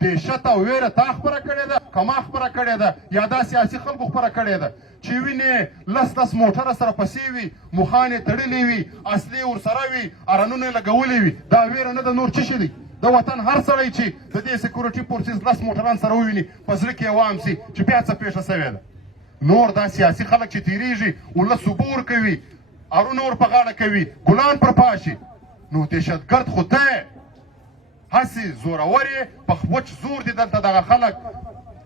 دهشت او ویره تا خپره کړې ده که ما خپره کړې ده یا دا سیاسي خلکو خپره کړې ده چې وینې لس موټره سره پسې وي مخان یې تړلې وي اصلي ورسره وي ارنونه یې لګولې وي دا ویره نه ده نور څه شي دی د وطن هر سړی چې د دې سکیورټي فورسز 10 موټران سره وویني په زړه کې یې وام سي چې بیا څه پیښه سوې ده نور دا سیاسي خلک چې تیریږي ولس اوبه ورکوي ارونه ور په غاړه کوي ګلان پر پاشي نو دهشتګرد خو ته هسې زورور یې په وچ زور دي دلته دغه خلک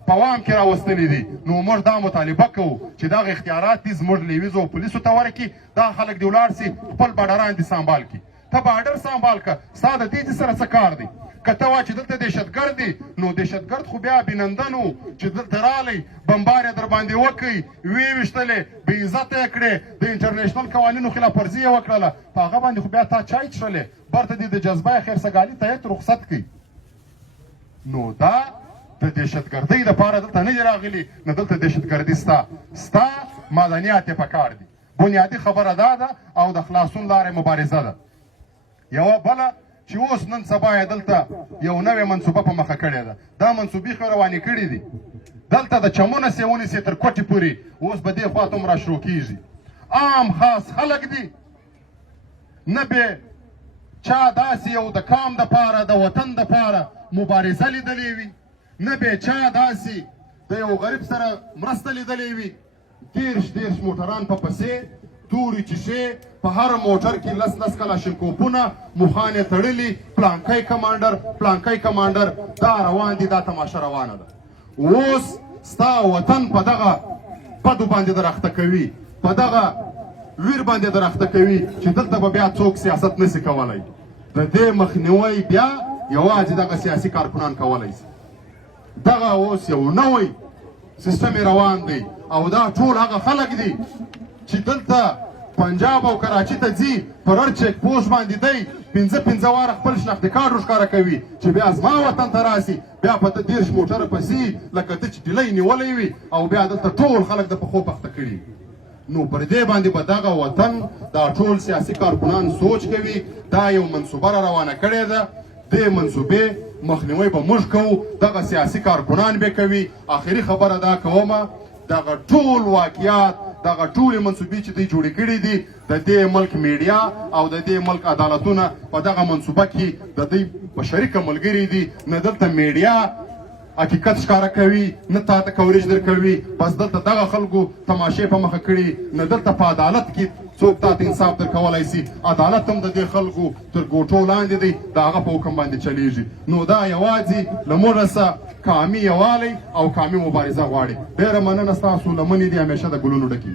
په وام کې راوستلي دي نو موږ دا مطالبه کوو چې دغه اختیارات دي زموږ لیویزو او پولیسو ته ورکړي دا خلک دې ولاړ سي خپل باډران دې سنبال کړي ته باډر سنبال که ستا د دې سره څه کار دی که ته وا چې دلته دهشتګرد دی نو دهشتګرد خو بیا بینندن و چې دلته رالی بمبار یې در باندې وکړئ ویې ویشتلې بې عزته یې کړې د انټرنیشنل قوانینو خلاف ورزي یې وکړله په هغه باندې خو بیا تا چای څښلې برته دې د جذبه خیرسګالي تایید رخصت کړي نو دا د دهشتګردۍ دپاره دلته نه دي راغلي نه دلته دهشتګردي ستا مدنیات یې پکار دي بنیادي خبره دا ده او د خلاصون لارې مبارزه ده یوه بله چې اوس نن سبا یې دلته یو نوې منصوبه په مخه کړې ده دا منصوبې خو روانې کړي دي دلته د چمونه سې ونیسې تر کوټې پورې اوس به دې خوا ته هم راشروع کېږي عام خاص خلک دي نه به چا داسې یو د قام دپاره د وطن دپاره مبارزه لیدلې وي نه به چا داسې د یو غریب سره مرسته لیدلې وي 30 موټران په پسې تورې چیشې په هر موټر کې لس کلاشینکوفونه مخان یې تړلي پلانکی کمانډر دا روان دي دا تماشه روانه ده اوس ستا وطن په دغه بدو باندې درخته کوي په دغه ویر باندې درخته کوي چې دلته به بیا څوک سیاست نسي کولی د دې مخنیوی بیا یوازې دغه سیاسي کارکنان کولی سي دغه اوس یو نوی سیستم روان دی او دا ټول هغه خلک دي چې دلته پنجاب او کراچي ته ځي پر هر چیک پوسټ باندې دی 5 واره خپل شناختي کارت ورښکاره کوي چې بیا زما وطن ته راسي بیا په 30 موټره پسې لکه ته چې ډیلی نیولی وي او بیا دلته ټول خلک د پښو پخته کړي نو پر دې باندې به دغه وطن دا ټول سیاسي کارکنان سوچ کوي دا یو منصوبه را روانه کړې ده دې منصوبې مخنیوی به موږ کوو دغه سیاسي کارکنان به کوي آخري خبره دا کومه دغه ټول واقعیات دغه ټولې منصوبې چې دوی جوړې کړي دي د دې ملک میډیا او د دې ملک عدالتونه په دغه منصوبه کې د دوی په شریکه ملګري دي نه دلته میډیا حقیقت ښکاره کوي نه تا ته کوریج درکوي بس دلته دغه خلکو تماشې په مخه کړي نه دلته په عدالت کې څوک تا ته انصاف درکولی سي عدالت هم د دې خلکو تر ګوټو لاندې دی د هغه په حکم باندې چلیږي نو دا یوازې له موږ څخه قامي یووالی او قامي مبارزه غواړي ډېره مننه ستاسو لمنې دي همیشه د ګلونو ډکې